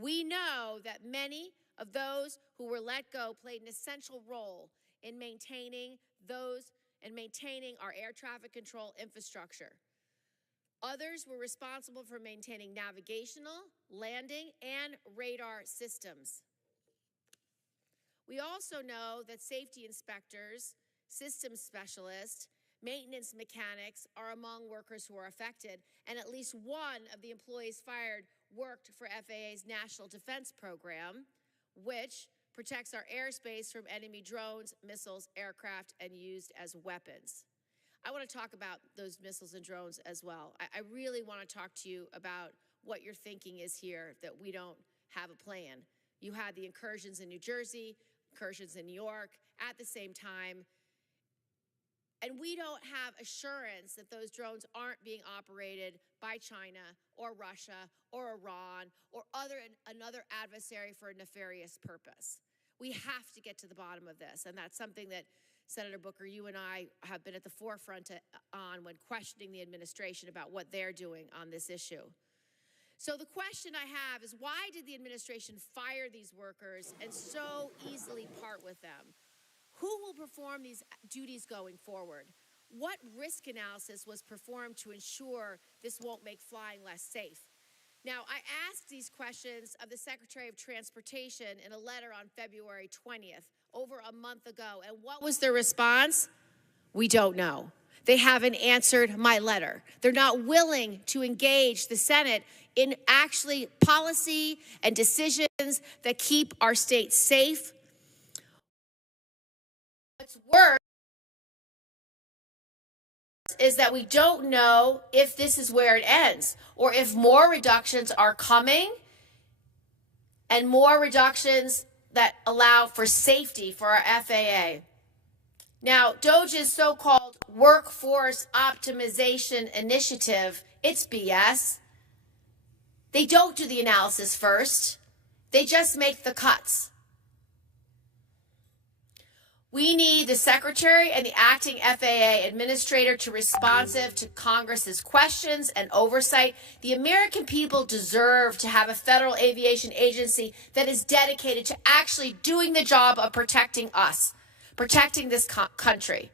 We know that many of those who were let go played an essential role in maintaining our air traffic control infrastructure. Others were responsible for maintaining navigational, landing, and radar systems. We also know that safety inspectors, systems specialists, maintenance mechanics are among workers who are affected, and at least one of the employees fired worked for FAA's National Defense Program, which protects our airspace from enemy drones, missiles, aircraft, and used as weapons. I want to talk about those missiles and drones as well. I really want to talk to you about what your thinking is here, that we don't have a plan. You had the incursions in New Jersey, incursions in New York at the same time, and we don't have assurance that those drones aren't being operated by China or Russia or Iran or another adversary for a nefarious purpose. We have to get to the bottom of this, and that's something that Senator Booker, you and I have been at the forefront on when questioning the administration about what they're doing on this issue. So the question I have is, why did the administration fire these workers and so easily part with them? Who will perform these duties going forward? What risk analysis was performed to ensure this won't make flying less safe? Now, I asked these questions of the Secretary of Transportation in a letter on February 20th, over a month ago. And what was their response? We don't know. They haven't answered my letter. They're not willing to engage the Senate in actually policy and decisions that keep our state safe. What's worse is that we don't know if this is where it ends or if more reductions are coming and more reductions that allow for safety for our FAA. Now, DOGE's so-called workforce optimization initiative, it's BS. They don't do the analysis first. They just make the cuts. We need the Secretary and the acting FAA administrator to be responsive to Congress's questions and oversight. The American people deserve to have a federal aviation agency that is dedicated to actually doing the job of protecting us, protecting this country.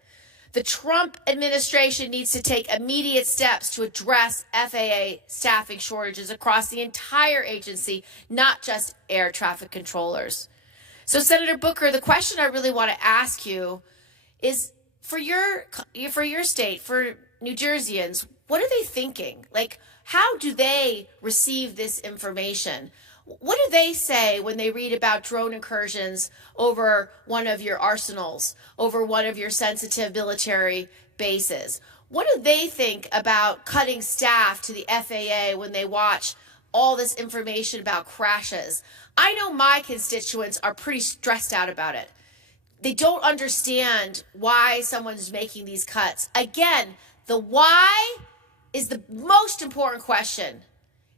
The Trump administration needs to take immediate steps to address FAA staffing shortages across the entire agency, not just air traffic controllers. So, Senator Booker, the question I really want to ask you is, for your state, for New Jerseyans, what are they thinking? Like, how do they receive this information? What do they say when they read about drone incursions over one of your arsenals, over one of your sensitive military bases? What do they think about cutting staff to the FAA when they watch all this information about crashes? I know my constituents are pretty stressed out about it. They don't understand why someone's making these cuts. Again, the why is the most important question.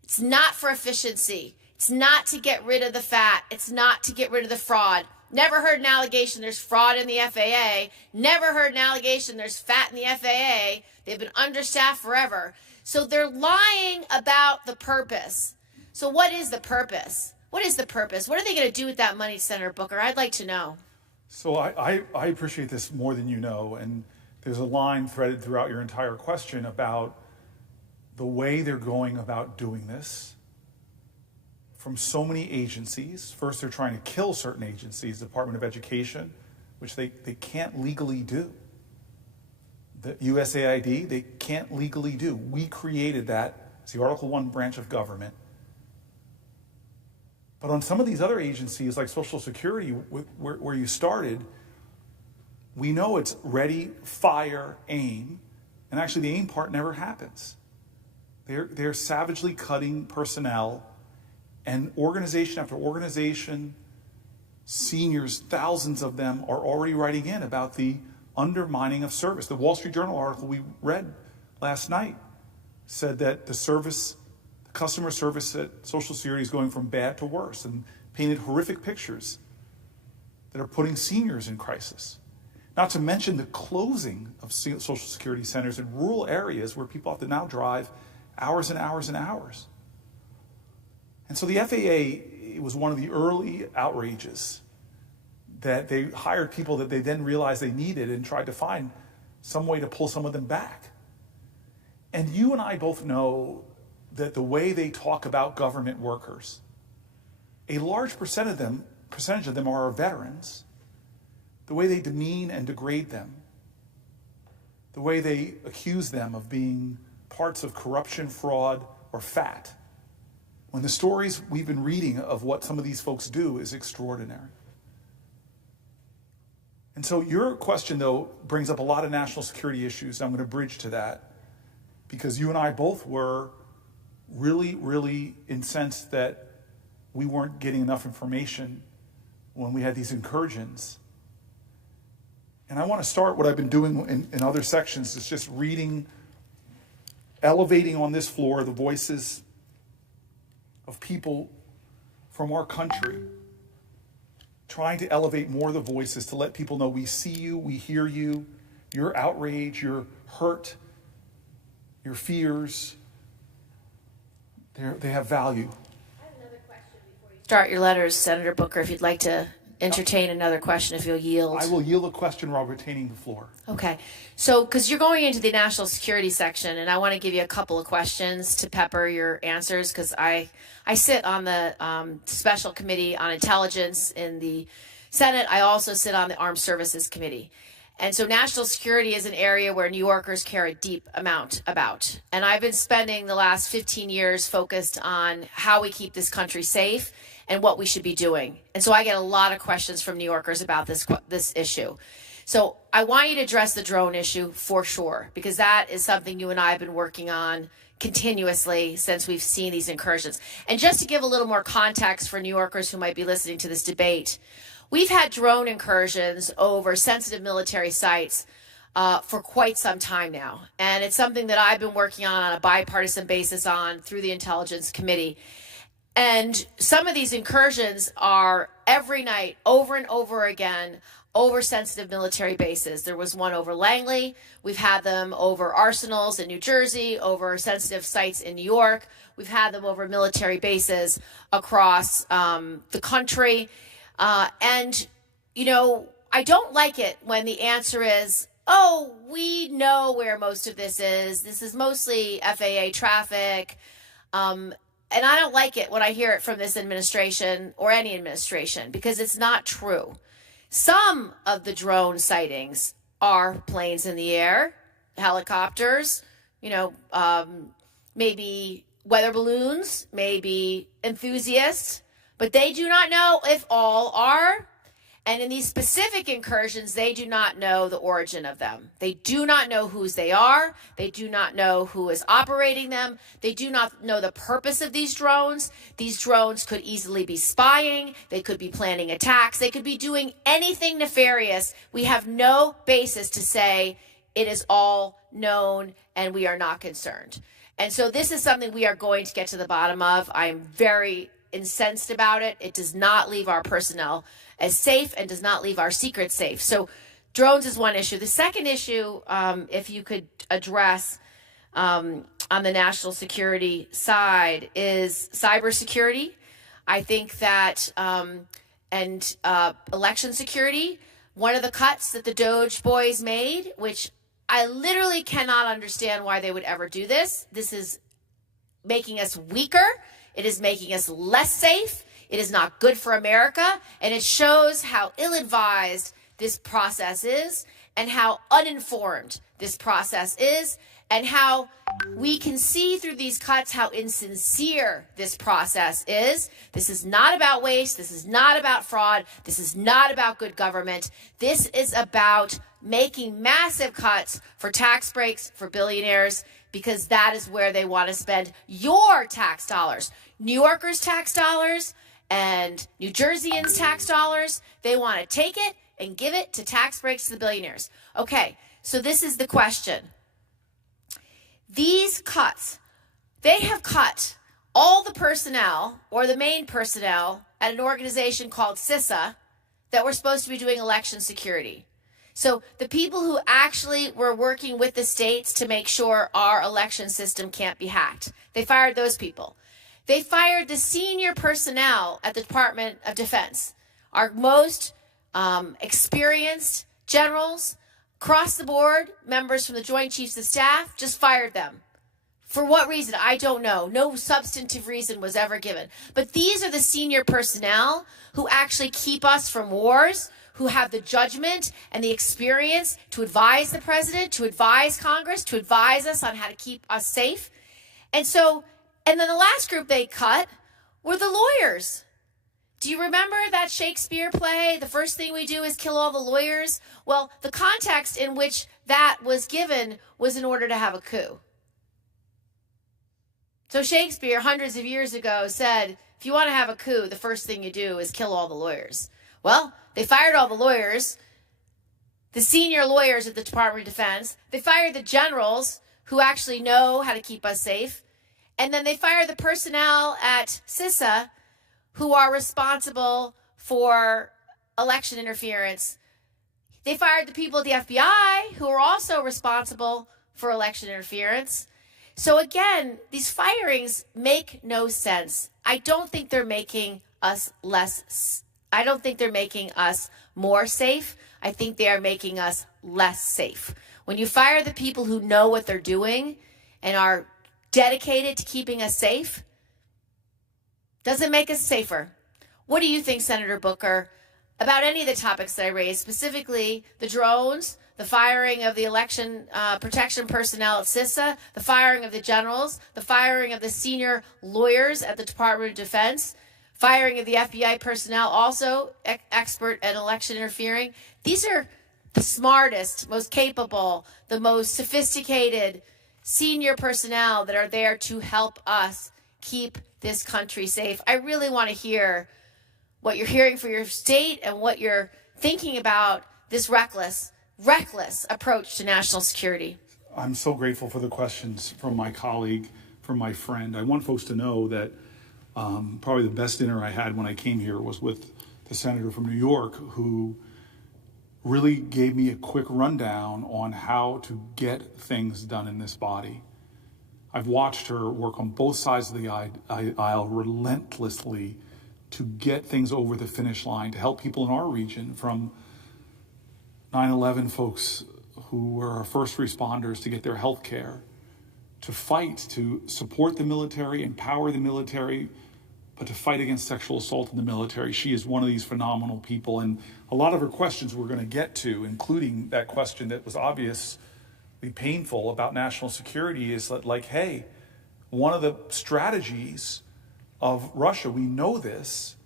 It's not for efficiency. It's not to get rid of the fat. It's not to get rid of the fraud. Never heard an allegation there's fraud in the FAA. Never heard an allegation there's fat in the FAA. They've been understaffed forever. So they're lying about the purpose. So what is the purpose? What is the purpose? What are they going to do with that money, Senator Booker? I'd like to know. So I appreciate this more than you know, and there's a line threaded throughout your entire question about the way they're going about doing this from so many agencies. First, they're trying to kill certain agencies, Department of Education, which they can't legally do. The USAID, they can't legally do. We created that. It's the Article I branch of government. But on some of these other agencies, like Social Security, where you started, we know it's ready, fire, aim, and actually the aim part never happens. They're savagely cutting personnel, and organization after organization, seniors, thousands of them, are already writing in about the undermining of service. The Wall Street Journal article we read last night said that the customer service at Social Security is going from bad to worse, and painted horrific pictures that are putting seniors in crisis. Not to mention the closing of Social Security centers in rural areas where people have to now drive hours and hours and hours. And so the FAA it was one of the early outrages that they hired people that they then realized they needed and tried to find some way to pull some of them back. And you and I both know that the way they talk about government workers, a large percentage of them are our veterans. The way they demean and degrade them, the way they accuse them of being parts of corruption, fraud, or fat, when the stories we've been reading of what some of these folks do is extraordinary. And so your question, though, brings up a lot of national security issues. I'm going to bridge to that because you and I both were really, really incensed that we weren't getting enough information when we had these incursions. And I want to start what I've been doing in other sections is just reading, elevating on this floor the voices of people from our country, trying to elevate more of the voices to let people know we see you, we hear you, your outrage, your hurt, your fears, they have value. I have another question before you start your letters, Senator Booker, if you'd like to entertain another question, if you'll yield. I will yield a question while retaining the floor. Okay. So, because you're going into the national security section, and I want to give you a couple of questions to pepper your answers, because I sit on the Special Committee on Intelligence in the Senate. I also sit on the Armed Services Committee. And so national security is an area where New Yorkers care a deep amount about. And I've been spending the last 15 years focused on how we keep this country safe and what we should be doing. And so I get a lot of questions from New Yorkers about this issue. So I want you to address the drone issue for sure, because that is something you and I have been working on continuously since we've seen these incursions. And just to give a little more context for New Yorkers who might be listening to this debate, we've had drone incursions over sensitive military sites for quite some time now. And it's something that I've been working on a bipartisan basis through the Intelligence Committee. And some of these incursions are every night, over and over again, over sensitive military bases. There was one over Langley. We've had them over arsenals in New Jersey, over sensitive sites in New York. We've had them over military bases across the country. And, you know, I don't like it when the answer is, oh, we know where most of this is. This is mostly FAA traffic. And I don't like it when I hear it from this administration or any administration, because it's not true. Some of the drone sightings are planes in the air, helicopters, maybe weather balloons, maybe enthusiasts, but they do not know if all are. And in these specific incursions, they do not know the origin of them. They do not know whose they are. They do not know who is operating them. They do not know the purpose of these drones. These drones could easily be spying. They could be planning attacks. They could be doing anything nefarious. We have no basis to say it is all known and we are not concerned. And so this is something we are going to get to the bottom of. I am very incensed about it. It does not leave our personnel as safe and does not leave our secrets safe. So drones is one issue. The second issue, if you could address on the national security side, is cybersecurity. I think that, and election security, one of the cuts that the Doge boys made, which I literally cannot understand why they would ever do this. This is making us weaker. It is making us less safe. It is not good for America, and it shows how ill-advised this process is and how uninformed this process is and how we can see through these cuts how insincere this process is. This is not about waste. This is not about fraud. This is not about good government. This is about making massive cuts for tax breaks for billionaires, because that is where they want to spend your tax dollars. New Yorkers' tax dollars and New Jerseyans' tax dollars. They want to take it and give it to tax breaks to the billionaires. Okay, so this is the question. These cuts, they have cut all the personnel, or the main personnel, at an organization called CISA that were supposed to be doing election security. So the people who actually were working with the states to make sure our election system can't be hacked, they fired those people. They fired the senior personnel at the Department of Defense, our most experienced generals, across the board, members from the Joint Chiefs of Staff, just fired them. For what reason? I don't know. No substantive reason was ever given. But these are the senior personnel who actually keep us from wars, who have the judgment and the experience to advise the president, to advise Congress, to advise us on how to keep us safe. And then the last group they cut were the lawyers. Do you remember that Shakespeare play, The First Thing We Do is Kill All the Lawyers? Well, the context in which that was given was in order to have a coup. So Shakespeare, hundreds of years ago, said, if you want to have a coup, the first thing you do is kill all the lawyers. Well, they fired all the lawyers, the senior lawyers at the Department of Defense. They fired the generals who actually know how to keep us safe. And then they fired the personnel at CISA who are responsible for election interference. They fired the people at the FBI who are also responsible for election interference. So again, these firings make no sense. I don't think they're making us I don't think they're making us more safe. I think they are making us less safe. When you fire the people who know what they're doing and are dedicated to keeping us safe, doesn't make us safer. What do you think, Senator Booker, about any of the topics that I raised, specifically the drones, the firing of the election protection personnel at CISA, the firing of the generals, the firing of the senior lawyers at the Department of Defense, firing of the FBI personnel, also expert at election interfering? These are the smartest, most capable, the most sophisticated senior personnel that are there to help us keep this country safe. I really want to hear what you're hearing for your state and what you're thinking about this reckless approach to national security. I'm so grateful for the questions from my colleague, from my friend. I want folks to know that probably the best dinner I had when I came here was with the senator from New York, who really gave me a quick rundown on how to get things done in this body. I've watched her work on both sides of the aisle relentlessly to get things over the finish line, to help people in our region, from 9/11 folks who were our first responders, to get their health care, to fight, to support the military, empower the military, but to fight against sexual assault in the military. She is one of these phenomenal people. And a lot of her questions we're going to get to, including that question that was obviously painful about national security, is that, like, hey, one of the strategies of Russia, we know this,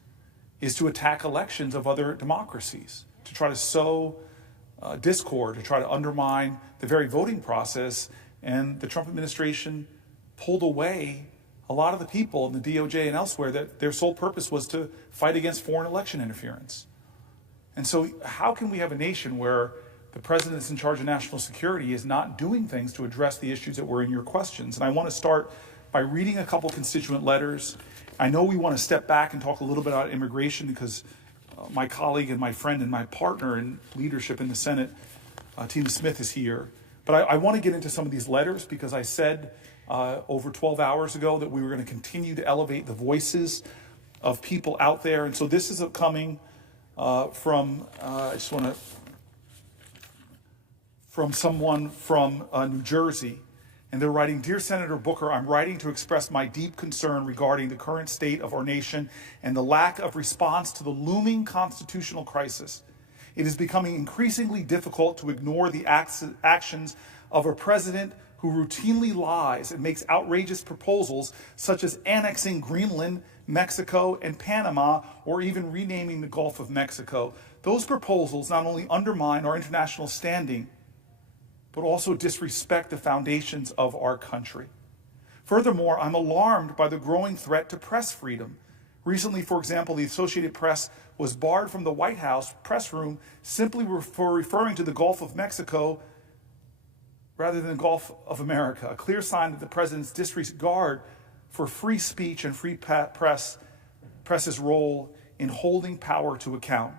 is to attack elections of other democracies, to try to sow discord, to try to undermine the very voting process. And the Trump administration pulled away a lot of the people in the DOJ and elsewhere that their sole purpose was to fight against foreign election interference. And so how can we have a nation where the president that's in charge of national security is not doing things to address the issues that were in your questions? And I want to start by reading a couple constituent letters. I know we want to step back and talk a little bit about immigration because my colleague and my friend and my partner in leadership in the Senate, Tina Smith, is here. But I want to get into some of these letters because I said over 12 hours ago that we were going to continue to elevate the voices of people out there. And so this is coming from someone from New Jersey. And they're writing, "Dear Senator Booker, I'm writing to express my deep concern regarding the current state of our nation and the lack of response to the looming constitutional crisis. It is becoming increasingly difficult to ignore the actions of a president who routinely lies and makes outrageous proposals such as annexing Greenland, Mexico, and Panama, or even renaming the Gulf of Mexico. Those proposals not only undermine our international standing, but also disrespect the foundations of our country. Furthermore, I'm alarmed by the growing threat to press freedom. Recently, for example, the Associated Press was barred from the White House press room simply for referring to the Gulf of Mexico rather than the Gulf of America, a clear sign that the president's disregard for free speech and free press's role in holding power to account.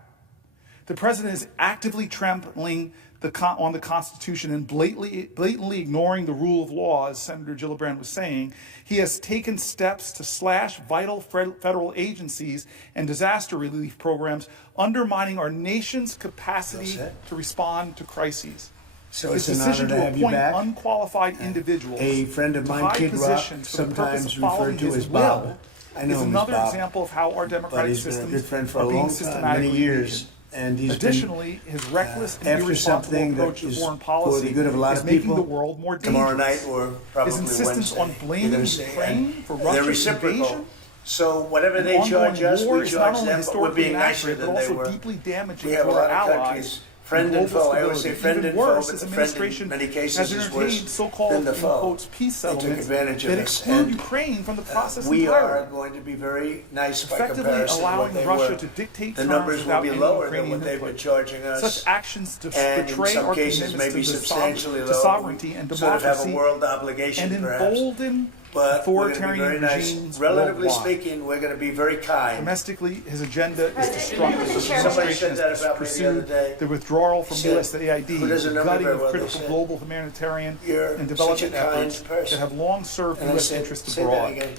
The president is actively trampling on the Constitution and blatantly ignoring the rule of law, as Senator Gillibrand was saying, he has taken steps to slash vital federal agencies and disaster relief programs, undermining our nation's capacity to respond to crises. So His it's an honor decision to to have you appoint back. unqualified individuals A friend of to mine, high Kid Rock, positions for the purpose of sometimes following referred to his as Bob. will I know is him as another Bob, example of how our but democratic he's been a systems good friend for are a being long time, systematically many years. weakened. And he's Additionally, his reckless and after irresponsible something that approach to is foreign for policy the good of a lot is of making people. the world more dangerous. Tomorrow night or probably His insistence Wednesday, on blaming Thursday, Ukraine and for they're Russia's reciprocal. invasion So whatever and they charge ongoing us, war we is not charge only them, but we're historically being nicer inaccurate, but than they also were. deeply damaging We have to a our lot of allies. countries, friend and foe. I always say friend Even and foe, worse, but his the friend administration in many cases has is entertained worse so-called, than the in foe. quotes, peace They took settlements advantage of that us, exclude and Ukraine from the process we entirely, are going to be very nice by effectively comparison to what allowing they Russia were. to dictate The terms numbers will without be any lower than Ukrainian what they've been input. charging us. Such actions And in betray some our cases, commitments maybe to substantially low. sovereignty and We sort of have a democracy, world obligation, and perhaps. embolden But we're going to be authoritarian very nice. regimes Relatively worldwide. speaking, we're going to be very kind. Domestically, his agenda is destructive. His Somebody administration said that has about me the other pursued day. the withdrawal from Said, USAID, who doesn't the know me gutting very of well, they critical said, global humanitarian "You're and such a development kind efforts person." that have long served And I U.S. said, interests say that abroad. again.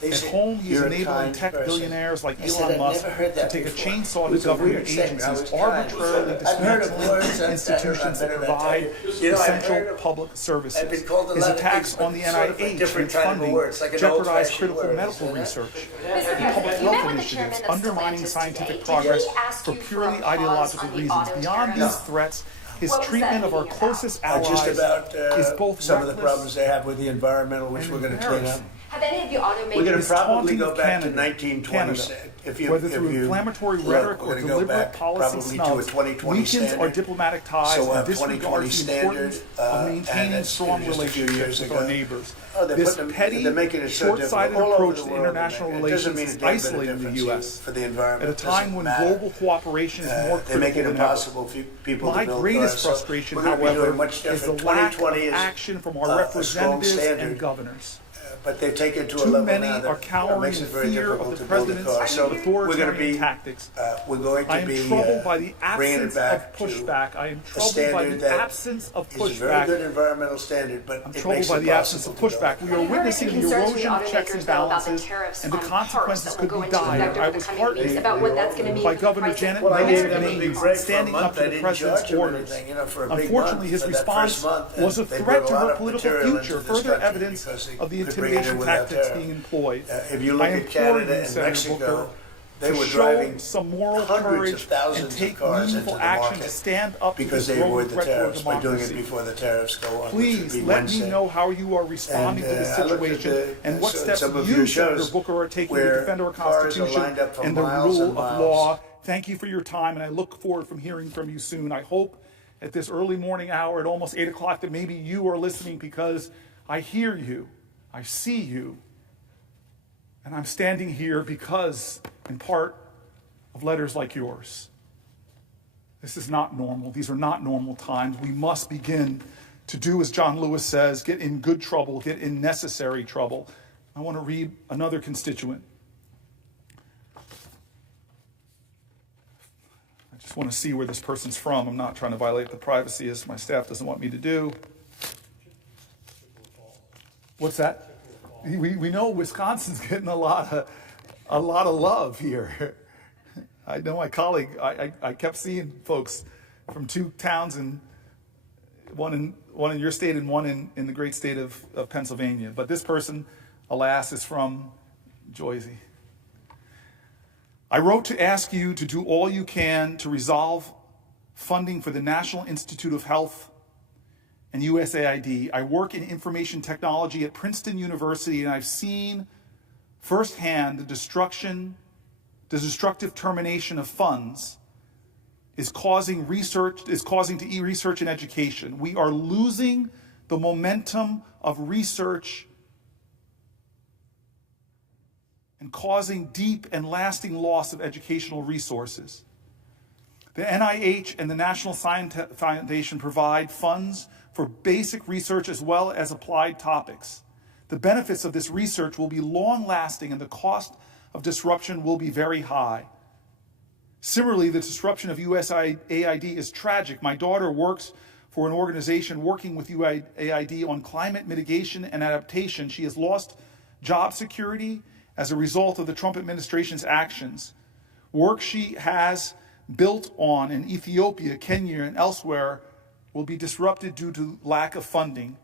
They At said, home, he's "You're a enabling kind tech person." billionaires like I said, Elon "I've Musk never heard to that take a before." chainsaw It to was a government weird statement. I agencies, was kind. arbitrarily I've heard of dismantling words that institutions are that better provide than that. You know, I've essential heard of- public services. I've been called a His lot of attacks things, but on the sort of a NIH different and kind of a funding word. It's like an jeopardize old-fashioned critical word. medical Isn't it? research Mr. and President, public you met health with the initiatives, chairman of undermining Stellantis scientific today. progress Did he ask for you for purely a pause ideological on the reasons. auto Beyond tariffs? these threats, his What was treatment that of our meeting closest about? allies Just about is both some of the reckless problems they have with the environmental, which and we're going to clean up. embarrassing. Have any of the automakers... We're going to His probably taunting go of back to Canada, 1920. whether through inflammatory rhetoric or we're gonna go deliberate back policy probably to a snubs, 2020 weakens our standard. diplomatic ties So, and 2020 disregards the importance standard, of and maintaining that's strong just a few years relationships with ago. our neighbors. Oh, they're This putting them- petty, they're making it so short-sighted difficult all over approach the to world. international It doesn't relations mean a is damn bit of isolating the difference U.S. for the environment. at a time when Doesn't matter. global cooperation is more They make critical it than ever. impossible for people My to build greatest cars. So frustration, we're gonna be however, doing much is the different. lack of 2020 is action from our a strong representatives and standard. governors. But they've taken to a Too level many now that are cowering makes in it very fear difficult of the to build a president's car. So we're going to authoritarian be tactics. we're going I to am be troubled by the bringing absence it back of to pushback. I am a troubled by standard the that absence of is a very pushback. good environmental standard, but I'm it troubled makes by it the absence of possible to pushback. build. We are Have you heard witnessing any the concerns from erosion the of checks and automakers, though, about the balances, tariffs and the on consequences cars that could will be go into dire. effect I over the was coming weeks, heartened about what that's going to mean by for Governor pricing Janet Well, I Mills gave of them a Maine big break for a standing up month. to I the didn't president's charge them orders. anything, you know, for a big Unfortunately, month, his for that response first month, was a and they threat brought to a lot her of political material future, into this further country evidence because they of the could bring it intimidation in without tactics tariff. being employed. If you look I at implore Canada you, and Senator Mexico, Booker, they to were show driving some moral hundreds courage of thousands and of take cars into meaningful the action market to stand up to because this they growing avoid the threat to our tariffs by doing it democracy. before the tariffs go on. which would Please be let Wednesday. me know how you are responding to And, this I looked at situation and what steps some of you, your Senator shows Booker, are taking to where defend our cars are Constitution lined up for and the miles rule and of miles. law. Thank you for your time, and I look forward from hearing from you soon. I hope at this early morning hour at almost 8 o'clock that maybe you are listening, because I hear you, I see you, and I'm standing here because, in part, of letters like yours. This is not normal. These are not normal times. We must begin to do as John Lewis says, get in good trouble, get in necessary trouble. I want to read another constituent. I just want to see where this person's from. I'm not trying to violate the privacy as my staff doesn't want me to do. What's that? We know Wisconsin's getting a lot of love here. I know my colleague, I kept seeing folks from two towns, and one in your state and one in the great state of Pennsylvania. But this person, alas, is from Jersey. I wrote to ask you to do all you can to resolve funding for the National Institute of Health and USAID. I work in information technology at Princeton University, and I've seen firsthand the destructive termination of funds is causing to research and education. We are losing the momentum of research and causing deep and lasting loss of educational resources. The NIH and the National Science Foundation provide funds for basic research as well as applied topics. The benefits of this research will be long-lasting, and the cost of disruption will be very high. Similarly, the disruption of USAID is tragic. My daughter works for an organization working with USAID on climate mitigation and adaptation. She has lost job security as a result of the Trump administration's actions. Work she has built on in Ethiopia, Kenya, and elsewhere will be disrupted due to lack of funding.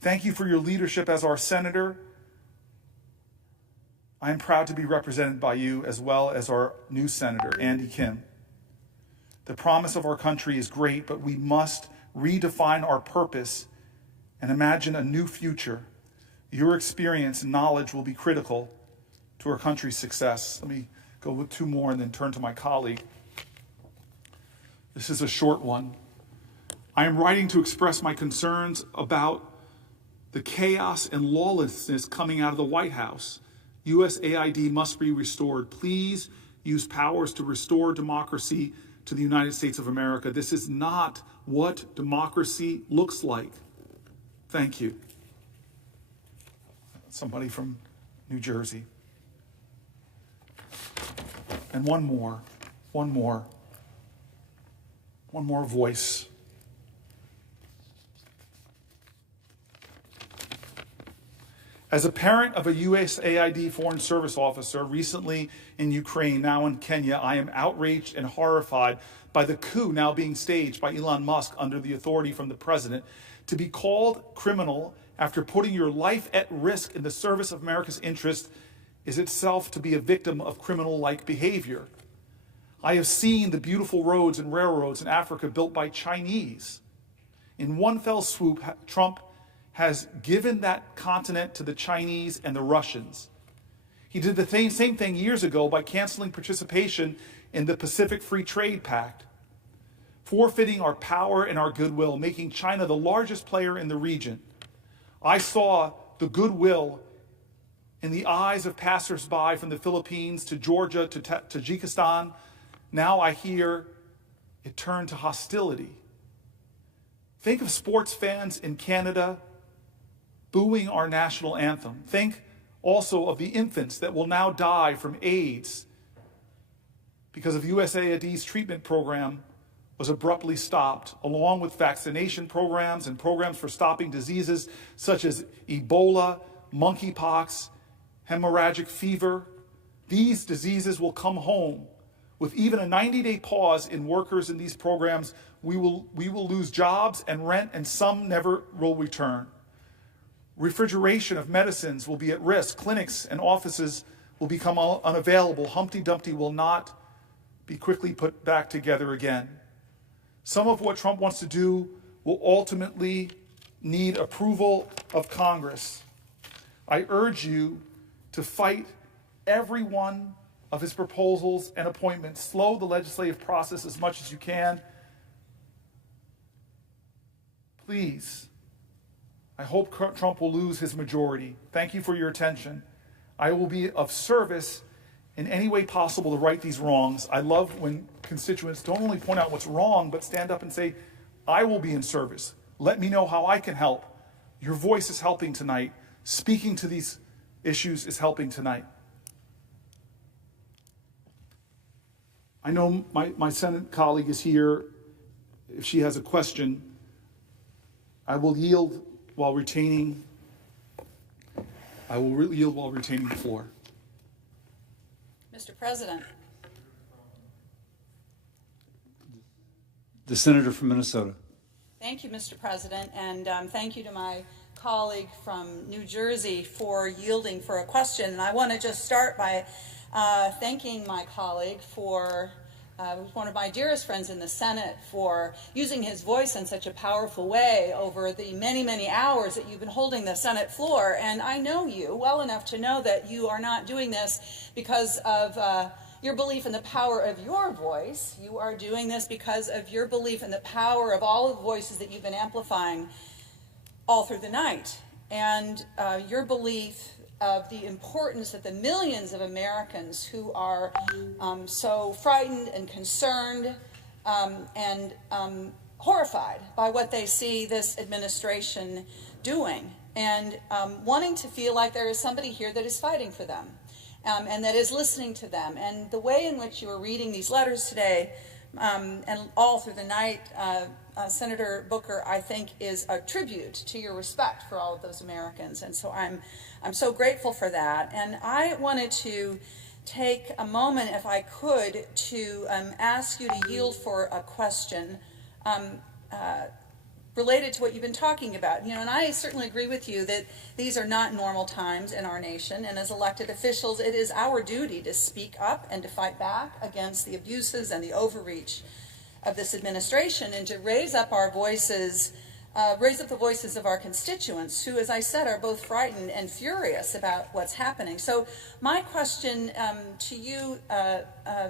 Thank you for your leadership as our senator. I am proud to be represented by you as well as our new senator, Andy Kim. The promise of our country is great, but we must redefine our purpose and imagine a new future. Your experience and knowledge will be critical to our country's success. Let me go with two more and then turn to my colleague. This is a short one. I am writing to express my concerns about the chaos and lawlessness coming out of the White House. USAID must be restored. Please use powers to restore democracy to the United States of America. This is not what democracy looks like. Thank you. Somebody from New Jersey. And one more voice. As a parent of a USAID Foreign Service officer recently in Ukraine, now in Kenya, I am outraged and horrified by the coup now being staged by Elon Musk under the authority from the president. To be called criminal after putting your life at risk in the service of America's interest is itself to be a victim of criminal-like behavior. I have seen the beautiful roads and railroads in Africa built by Chinese. In one fell swoop, Trump has given that continent to the Chinese and the Russians. He did the same thing years ago by canceling participation in the Pacific Free Trade Pact, forfeiting our power and our goodwill, making China the largest player in the region. I saw the goodwill in the eyes of passersby from the Philippines to Georgia to Tajikistan. Now I hear it turned to hostility. Think of sports fans in Canada booing our national anthem. Think also of the infants that will now die from AIDS because of USAID's treatment program was abruptly stopped, along with vaccination programs and programs for stopping diseases such as Ebola, monkeypox, hemorrhagic fever. These diseases will come home. With even a 90-day pause in workers in these programs, we will lose jobs and rent, and some never will return. Refrigeration of medicines will be at risk. Clinics and offices will become unavailable. Humpty Dumpty will not be quickly put back together again. Some of what Trump wants to do will ultimately need approval of Congress. I urge you to fight every one of his proposals and appointments. Slow the legislative process as much as you can. Please. I hope Trump will lose his majority. Thank you for your attention. I will be of service in any way possible to right these wrongs. I love when constituents don't only point out what's wrong, but stand up and say, I will be in service. Let me know how I can help. Your voice is helping tonight. Speaking to these issues is helping tonight. I know my Senate colleague is here. If she has a question, I will yield while retaining the floor. Mr. President. The senator from Minnesota. Thank you, Mr. President, and thank you to my colleague from New Jersey for yielding for a question. And I want to just start by thanking my colleague for one of my dearest friends in the Senate for using his voice in such a powerful way over the many, many hours that you've been holding the Senate floor. And I know you well enough to know that you are not doing this because of your belief in the power of your voice. You are doing this because of your belief in the power of all of the voices that you've been amplifying all through the night. And your belief of the importance that the millions of Americans who are so frightened and concerned and horrified by what they see this administration doing, and wanting to feel like there is somebody here that is fighting for them. and that is listening to them. And the way in which you are reading these letters today, and all through the night, Senator Booker, I think is a tribute to your respect for all of those Americans. And so I'm so grateful for that. And I wanted to take a moment, if I could, to ask you to yield for a question related to what you've been talking about. And I certainly agree with you that these are not normal times in our nation, and as elected officials, it is our duty to speak up and to fight back against the abuses and the overreach of this administration, and to raise up our voices, raise up the voices of our constituents who, as I said, are both frightened and furious about what's happening. So my question to you,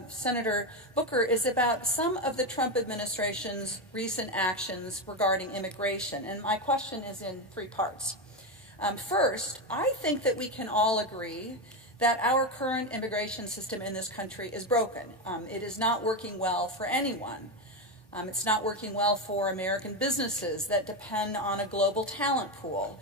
Senator Booker, is about some of the Trump administration's recent actions regarding immigration. And my question is in three parts. First, I think that we can all agree that our current immigration system in this country is broken. It is not working well for anyone. It's not working well for American businesses that depend on a global talent pool.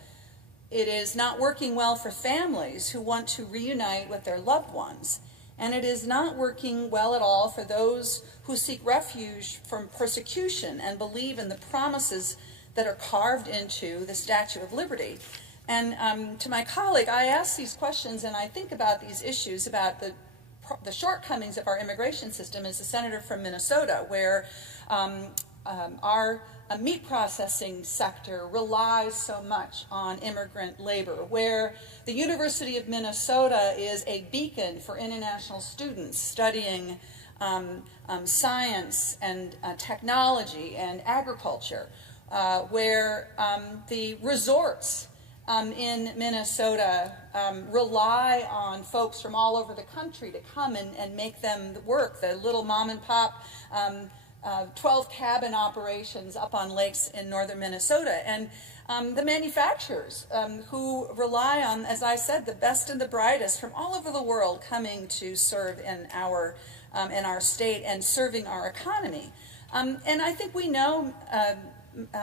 It is not working well for families who want to reunite with their loved ones. And it is not working well at all for those who seek refuge from persecution and believe in the promises that are carved into the Statue of Liberty. And to my colleague, I ask these questions and I think about these issues, about the shortcomings of our immigration system as a senator from Minnesota, where our meat processing sector relies so much on immigrant labor, where the University of Minnesota is a beacon for international students studying science and technology and agriculture, where the resorts in Minnesota rely on folks from all over the country to come and make them work, the little mom and pop 12 cabin operations up on lakes in northern Minnesota, and the manufacturers who rely on, as I said, the best and the brightest from all over the world coming to serve in our state and serving our economy. And I think we know,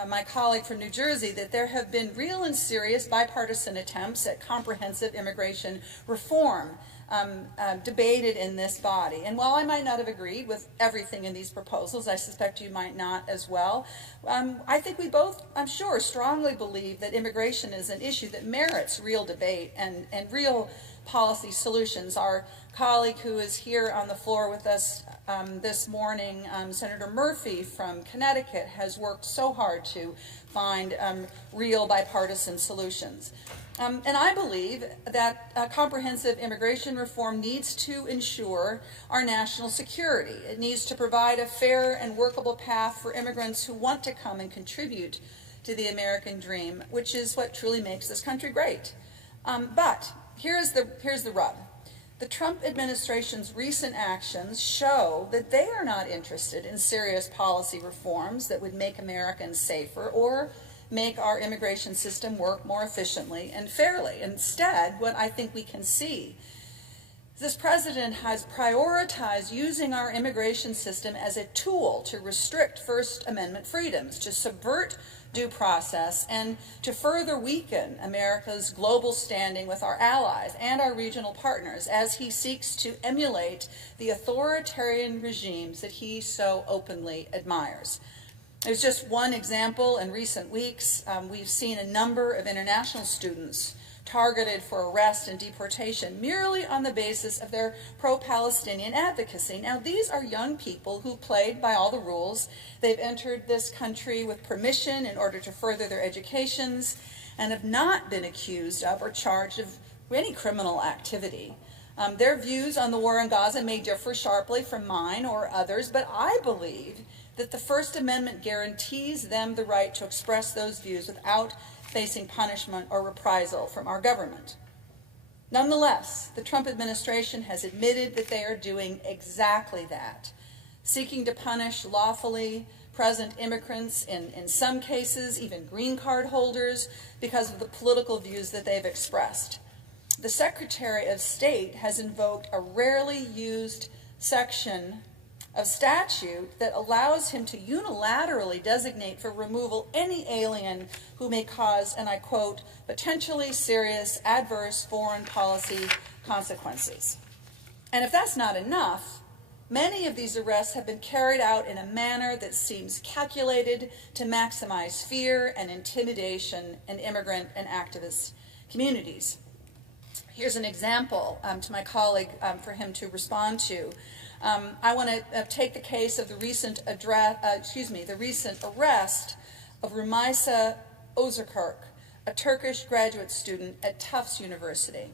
my colleague from New Jersey, that there have been real and serious bipartisan attempts at comprehensive immigration reform debated in this body. And while I might not have agreed with everything in these proposals, I suspect you might not as well, I think we both, I'm sure, strongly believe that immigration is an issue that merits real debate and real policy solutions. Our colleague who is here on the floor with us this morning, Senator Murphy from Connecticut, has worked so hard to find real bipartisan solutions. And I believe that comprehensive immigration reform needs to ensure our national security. It needs to provide a fair and workable path for immigrants who want to come and contribute to the American dream, which is what truly makes this country great. But here's the rub. The Trump administration's recent actions show that they are not interested in serious policy reforms that would make Americans safer or make our immigration system work more efficiently and fairly. Instead, what I think we can see, this president has prioritized using our immigration system as a tool to restrict First Amendment freedoms, to subvert due process, and to further weaken America's global standing with our allies and our regional partners as he seeks to emulate the authoritarian regimes that he so openly admires. There's just one example. In recent weeks, we've seen a number of international students targeted for arrest and deportation merely on the basis of their pro-Palestinian advocacy. Now, these are young people who played by all the rules. They've entered this country with permission in order to further their educations and have not been accused of or charged of any criminal activity. Their views on the war in Gaza may differ sharply from mine or others, but I believe that the First Amendment guarantees them the right to express those views without facing punishment or reprisal from our government. Nonetheless, the Trump administration has admitted that they are doing exactly that, seeking to punish lawfully present immigrants, in some cases even green card holders, because of the political views that they've expressed. The Secretary of State has invoked a rarely used section of statute that allows him to unilaterally designate for removal any alien who may cause, and I quote, potentially serious adverse foreign policy consequences. And if that's not enough, many of these arrests have been carried out in a manner that seems calculated to maximize fear and intimidation in immigrant and activist communities. Here's an example to my colleague for him to respond to. I want to take the case of the recent arrest of Rumaysa Özerkök, a Turkish graduate student at Tufts University,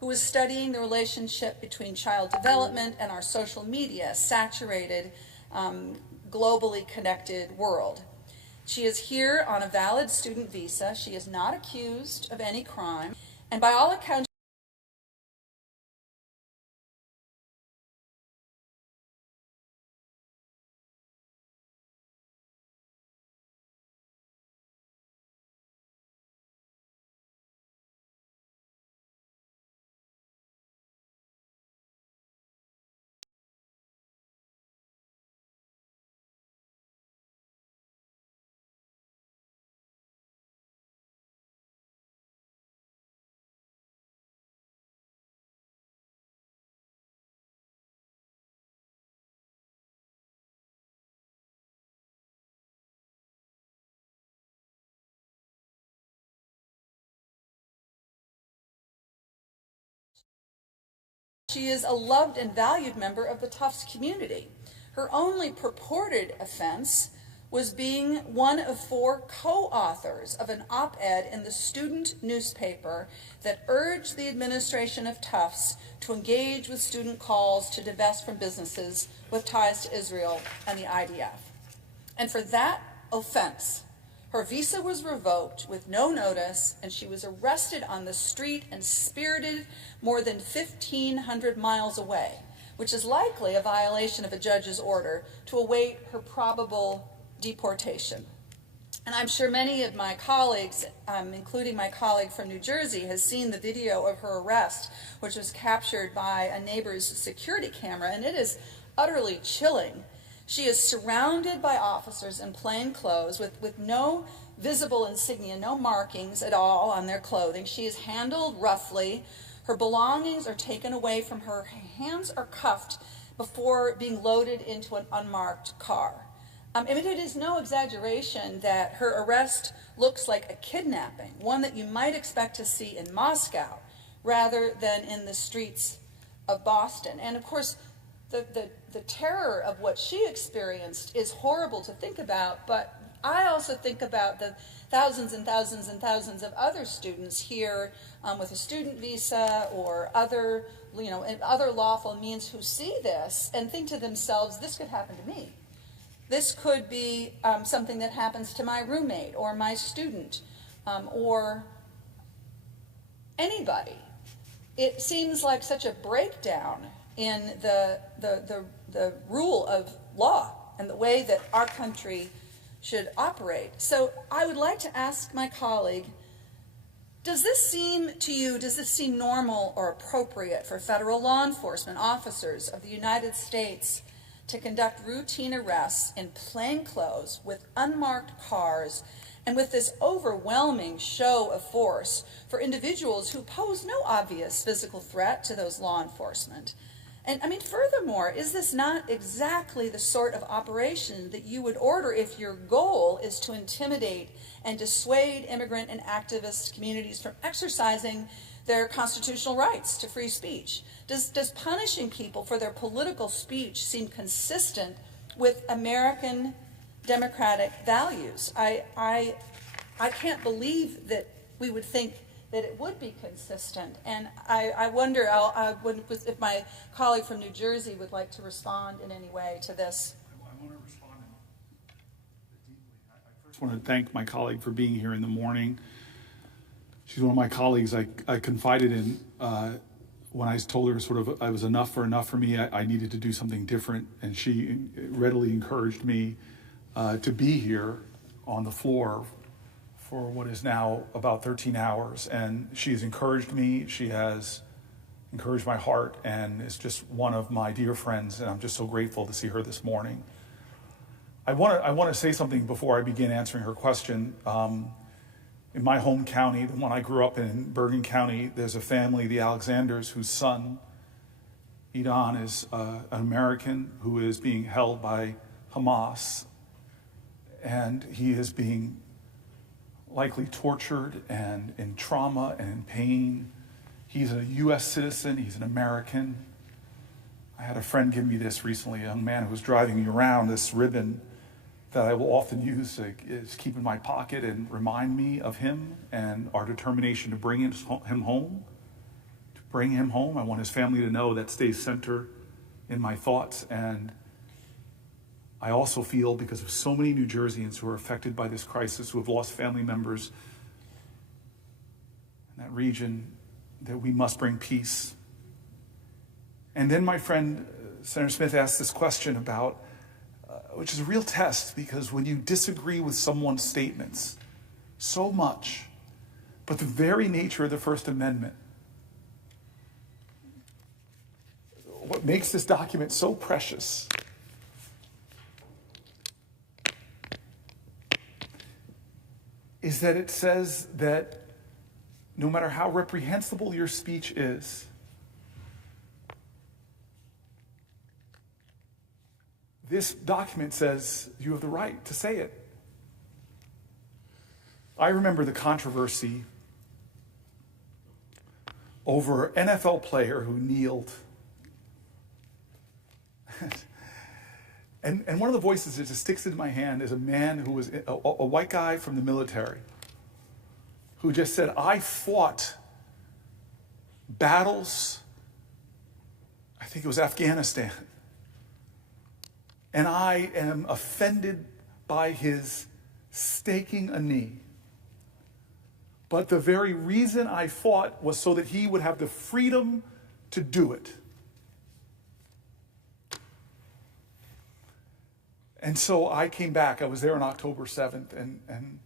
who was studying the relationship between child development and our social media saturated, globally connected world. She is here on a valid student visa. She is not accused of any crime, and by all accounts, she is a loved and valued member of the Tufts community. Her only purported offense was being one of 4 co-authors of an op-ed in the student newspaper that urged the administration of Tufts to engage with student calls to divest from businesses with ties to Israel and the IDF. And for that offense, her visa was revoked with no notice, and she was arrested on the street and spirited more than 1,500 miles away, which is likely a violation of a judge's order to await her probable deportation. And I'm sure many of my colleagues, including my colleague from New Jersey, has seen the video of her arrest, which was captured by a neighbor's security camera, and it is utterly chilling. She is surrounded by officers in plain clothes with no visible insignia, no markings at all on their clothing. She is handled roughly. Her belongings are taken away from her. Her hands are cuffed before being loaded into an unmarked car. It is no exaggeration that her arrest looks like a kidnapping, one that you might expect to see in Moscow rather than in the streets of Boston. And of course, the terror of what she experienced is horrible to think about, but I also think about the thousands and thousands and thousands of other students here with a student visa or other lawful means who see this and think to themselves, this could happen to me. This could be something that happens to my roommate or my student or anybody. It seems like such a breakdown in the rule of law and the way that our country should operate. So I would like to ask my colleague, does this seem normal or appropriate for federal law enforcement officers of the United States to conduct routine arrests in plain clothes with unmarked cars and with this overwhelming show of force for individuals who pose no obvious physical threat to those law enforcement? And I mean, furthermore, is this not exactly the sort of operation that you would order if your goal is to intimidate and dissuade immigrant and activist communities from exercising their constitutional rights to free speech? Does punishing people for their political speech seem consistent with American democratic values? I can't believe that we would think that it would be consistent. And I wonder if my colleague from New Jersey would like to respond in any way to this. I want to respond deeply. I first want to thank my colleague for being here in the morning. She's one of my colleagues I confided in when I told her I was enough for me. I needed to do something different, and she readily encouraged me to be here on the floor for what is now about 13 hours. And she has encouraged me, she has encouraged my heart, and is just one of my dear friends, and I'm just so grateful to see her this morning. I want to say something before I begin answering her question. In my home county, the one I grew up in, Bergen County, there's a family, the Alexanders, whose son, Idan, is an American who is being held by Hamas, and he is being likely tortured and in trauma and in pain. He's a U.S. citizen, he's an American. I had a friend give me this recently, a young man who was driving me around, this ribbon that I will often use to keep in my pocket and remind me of him and our determination to bring him home. To bring him home. I want his family to know that stays center in my thoughts. And I also feel, because of so many New Jerseyans who are affected by this crisis, who have lost family members in that region, that we must bring peace. And then my friend, Senator Smith, asked this question about, which is a real test, because when you disagree with someone's statements so much, but the very nature of the First Amendment, what makes this document so precious is that it says that no matter how reprehensible your speech is, this document says you have the right to say it. I remember the controversy over an NFL player who kneeled. And one of the voices that just sticks in my hand is a man who was a white guy from the military who just said, I fought battles, I think it was Afghanistan, and I am offended by his staking a knee. But the very reason I fought was so that he would have the freedom to do it. And so I came back. I was there on October 7th, and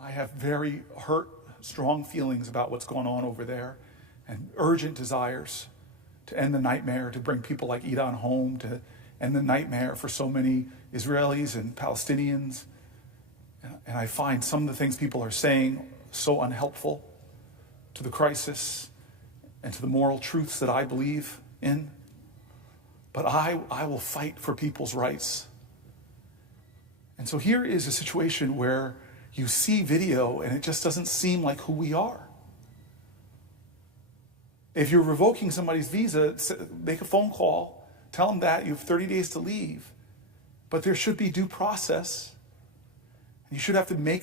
I have very hurt, strong feelings about what's going on over there, and urgent desires to end the nightmare, to bring people like Idan home, to end the nightmare for so many Israelis and Palestinians. And I find some of the things people are saying so unhelpful to the crisis and to the moral truths that I believe in. But I will fight for people's rights. And so here is a situation where you see video and it just doesn't seem like who we are. If you're revoking somebody's visa, make a phone call, tell them that you have 30 days to leave. But there should be due process. You should have to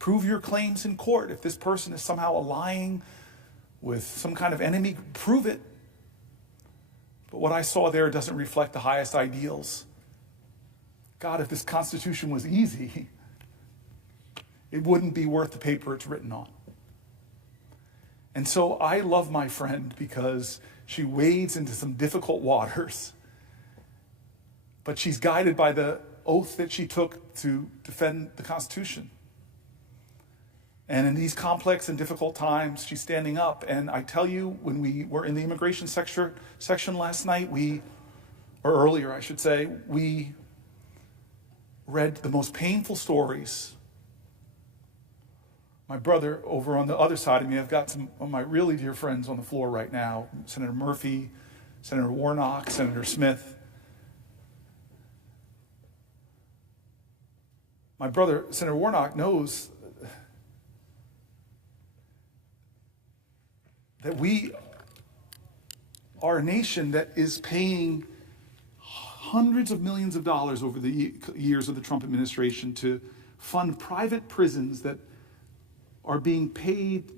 prove your claims in court. If this person is somehow allying with some kind of enemy, prove it. But what I saw there doesn't reflect the highest ideals. God, if this Constitution was easy, it wouldn't be worth the paper it's written on. And so I love my friend because she wades into some difficult waters, but she's guided by the oath that she took to defend the Constitution. And in these complex and difficult times, she's standing up. And I tell you, when we were in the immigration section last night, or earlier I should say, we read the most painful stories. My brother over on the other side of me, I've got some of my really dear friends on the floor right now, Senator Murphy, Senator Warnock, Senator Smith. My brother, Senator Warnock, knows that we are a nation that is paying hundreds of millions of dollars over the years of the Trump administration to fund private prisons that are being paid,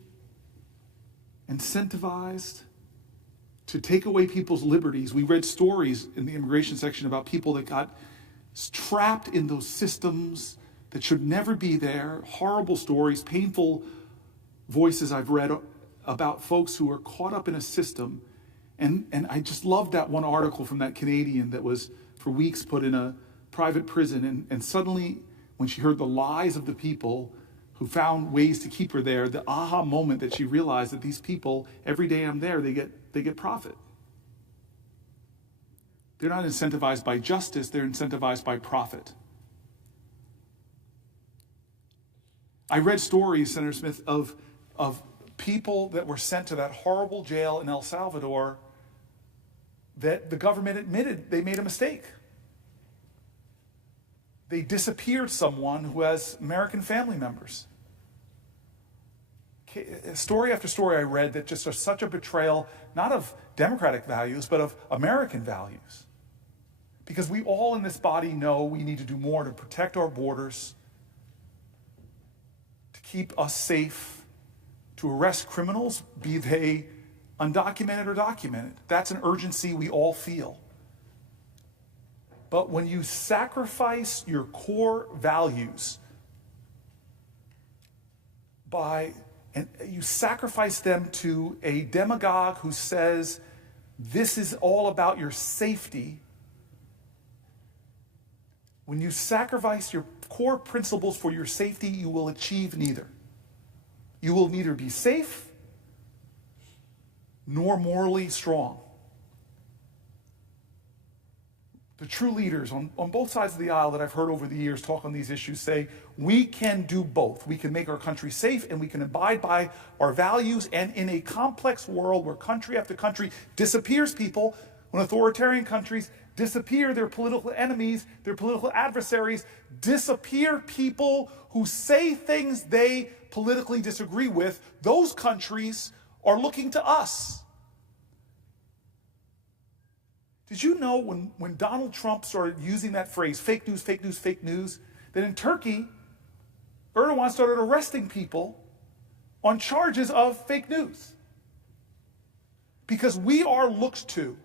incentivized to take away people's liberties. We read stories in the immigration section about people that got trapped in those systems that should never be there. Horrible stories, painful voices I've read about folks who are caught up in a system. And I just loved that one article from that Canadian that was for weeks put in a private prison. And suddenly, when she heard the lies of the people who found ways to keep her there, the aha moment that she realized that these people, every day I'm there, they get profit. They're not incentivized by justice, they're incentivized by profit. I read stories, Senator Smith, of people that were sent to that horrible jail in El Salvador that the government admitted they made a mistake. They disappeared someone who has American family members. Story after story I read that just are such a betrayal, not of democratic values, but of American values. Because we all in this body know we need to do more to protect our borders, to keep us safe, to arrest criminals, be they undocumented or documented. That's an urgency we all feel. But when you sacrifice your core values and you sacrifice them to a demagogue who says this is all about your safety, when you sacrifice your core principles for your safety, you will achieve neither. You will neither be safe nor morally strong. The true leaders on both sides of the aisle that I've heard over the years talk on these issues say, we can do both. We can make our country safe and we can abide by our values. And in a complex world where country after country disappears people, when authoritarian countries disappear their political enemies, their political adversaries, disappear people who say things they politically disagree with, those countries are looking to us. Did you know when Donald Trump started using that phrase, fake news, fake news, fake news, that in Turkey, Erdogan started arresting people on charges of fake news? Because we are looked to.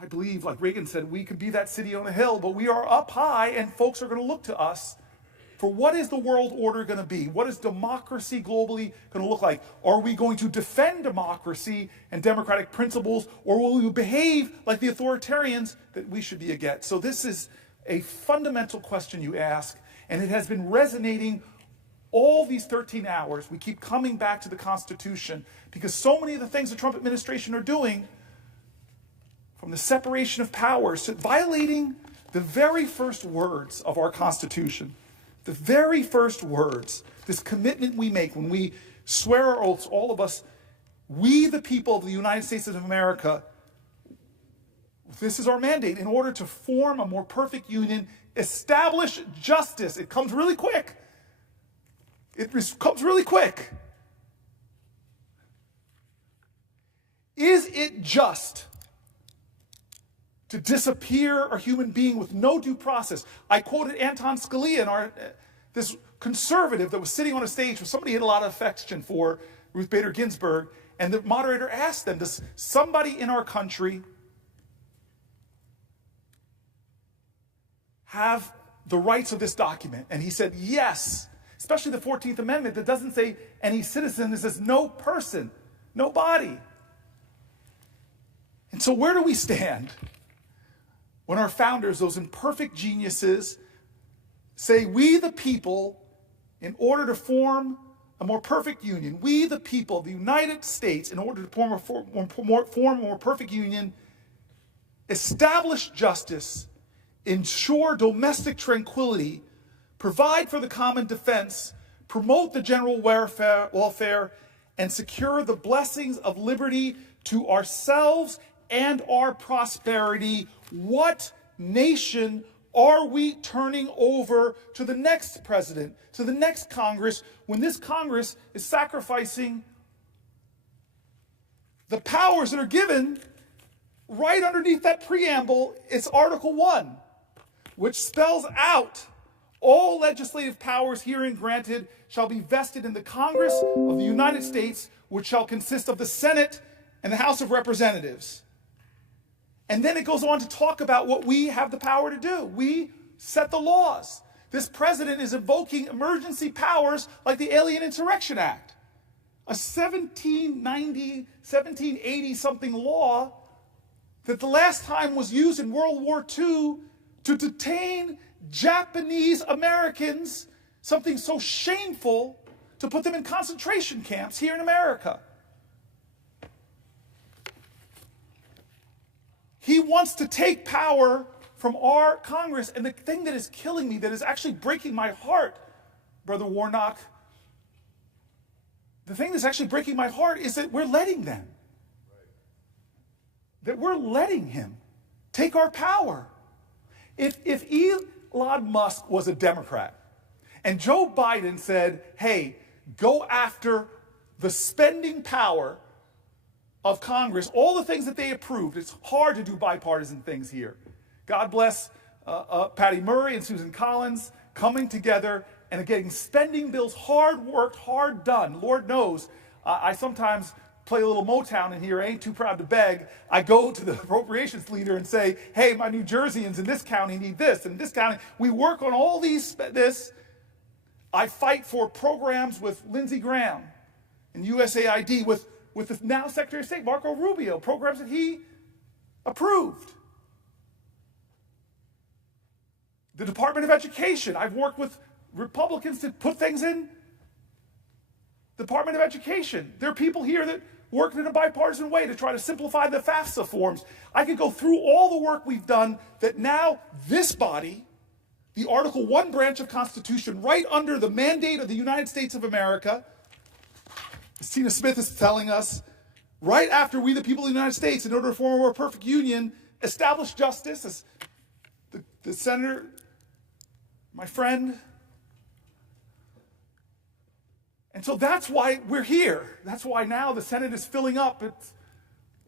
I believe, like Reagan said, we could be that city on a hill, but we are up high and folks are going to look to us for what is the world order going to be? What is democracy globally going to look like? Are we going to defend democracy and democratic principles, or will we behave like the authoritarians that we should be against? So this is a fundamental question you ask, and it has been resonating all these 13 hours. We keep coming back to the Constitution because so many of the things the Trump administration are doing, from the separation of powers to violating the very first words of our Constitution, the very first words, this commitment we make when we swear our oaths, all of us, we the people of the United States of America, this is our mandate in order to form a more perfect union, establish justice. It comes really quick. It comes really quick. Is it just to disappear a human being with no due process? I quoted Anton Scalia, this conservative that was sitting on a stage where somebody had a lot of affection for, Ruth Bader Ginsburg, and the moderator asked them, does somebody in our country have the rights of this document? And he said, yes, especially the 14th Amendment that doesn't say any citizen, it says no person, nobody. And so where do we stand when our founders, those imperfect geniuses, say we the people, in order to form a more perfect union, we the people of the United States, in order to form a more perfect union, establish justice, ensure domestic tranquility, provide for the common defense, promote the general welfare, and secure the blessings of liberty to ourselves and our prosperity. What nation are we turning over to the next president, to the next Congress, when this Congress is sacrificing the powers that are given right underneath that preamble? It's Article 1, which spells out all legislative powers herein granted shall be vested in the Congress of the United States, which shall consist of the Senate and the House of Representatives. And then it goes on to talk about what we have the power to do. We set the laws. This president is invoking emergency powers like the Alien Insurrection Act, a 1780 something law that the last time was used in World War II to detain Japanese Americans, something so shameful, to put them in concentration camps here in America. He wants to take power from our Congress. And the thing that is killing me, that is actually breaking my heart, Brother Warnock, the thing that's actually breaking my heart is that we're letting them. That we're letting him take our power. If Elon Musk was a Democrat and Joe Biden said, hey, go after the spending power of Congress, all the things that they approved, it's hard to do bipartisan things here. God bless Patty Murray and Susan Collins coming together and getting spending bills, hard worked, hard done. Lord knows, I sometimes play a little Motown in here, ain't too proud to beg. I go to the appropriations leader and say, hey, my New Jerseyans in this county need this, and this county. We work on all this. I fight for programs with Lindsey Graham and USAID, with the now Secretary of State, Marco Rubio, programs that he approved. The Department of Education, I've worked with Republicans to put things in Department of Education. There are people here that worked in a bipartisan way to try to simplify the FAFSA forms. I could go through all the work we've done that now this body, the Article 1 branch of Constitution, right under the mandate of the United States of America, as Tina Smith is telling us, right after we, the people of the United States, in order to form a more perfect union, establish justice, as the senator, my friend. And so that's why we're here. That's why now the Senate is filling up. It's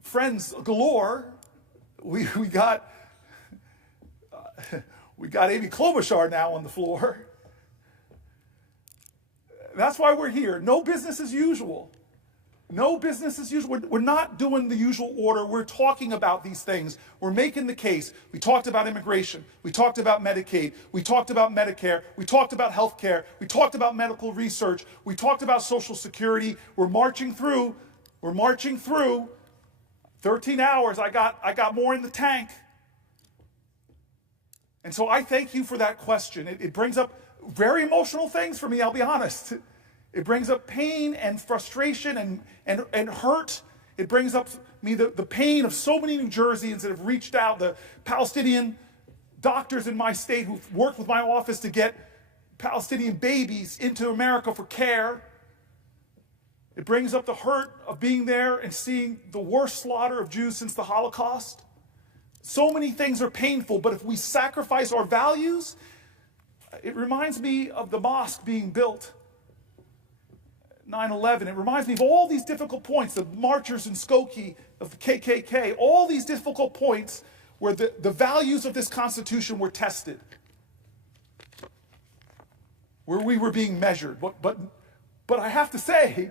friends galore. We got Amy Klobuchar now on the floor. That's why we're here. No business as usual. No business as usual. We're not doing the usual order. We're talking about these things. We're making the case. We talked about immigration. We talked about Medicaid. We talked about Medicare. We talked about health care. We talked about medical research. We talked about Social Security. We're marching through. 13 hours. I got more in the tank. And so I thank you for that question. It brings up very emotional things for me, I'll be honest. It brings up pain and frustration and hurt. It brings up me the pain of so many New Jerseyans that have reached out, the Palestinian doctors in my state who've worked with my office to get Palestinian babies into America for care. It brings up the hurt of being there and seeing the worst slaughter of Jews since the Holocaust. So many things are painful, but if we sacrifice our values, it reminds me of the mosque being built, 9/11. It reminds me of all these difficult points, the marchers in Skokie, of the KKK, all these difficult points where the values of this Constitution were tested, where we were being measured. But I have to say,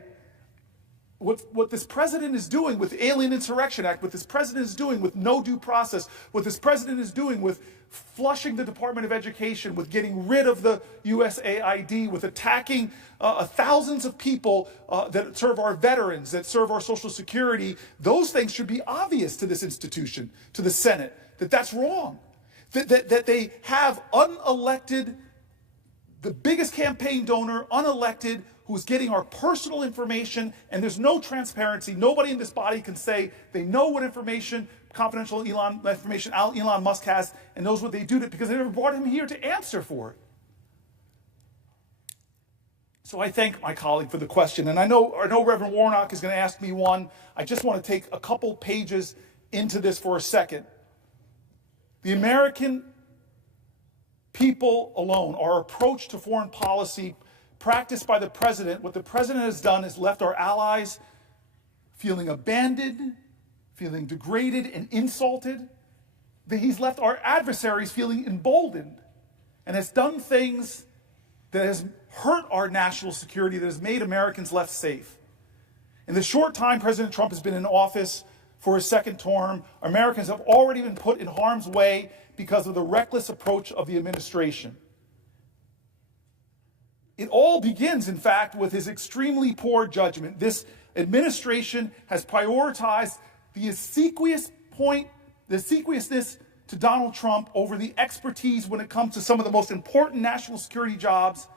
what this president is doing with the Alien Insurrection Act, what this president is doing with no due process, what this president is doing with flushing the Department of Education, with getting rid of the USAID, with attacking thousands of people that serve our veterans, that serve our Social Security, those things should be obvious to this institution, to the Senate, that that's wrong. That they have unelected, the biggest campaign donor, unelected, who's getting our personal information, and there's no transparency. Nobody in this body can say they know what information, confidential information Elon Musk has, and knows what they do to it, because they never brought him here to answer for it. So I thank my colleague for the question, and I know Reverend Warnock is going to ask me one. I just want to take a couple pages into this for a second. The American people alone, our approach to foreign policy practiced by the president, what the president has done is left our allies feeling abandoned, feeling degraded and insulted. He's left our adversaries feeling emboldened, and has done things that has hurt our national security, that has made Americans less safe. In the short time President Trump has been in office for his second term, Americans have already been put in harm's way because of the reckless approach of the administration. It all begins, in fact, with his extremely poor judgment. This administration has prioritized the obsequiousness to Donald Trump over the expertise when it comes to some of the most important national security jobs,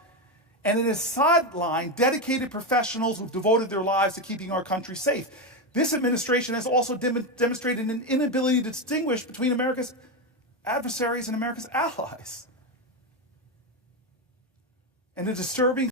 and it has sidelined dedicated professionals who've devoted their lives to keeping our country safe. This administration has also demonstrated an inability to distinguish between America's adversaries and America's allies. And the disturbing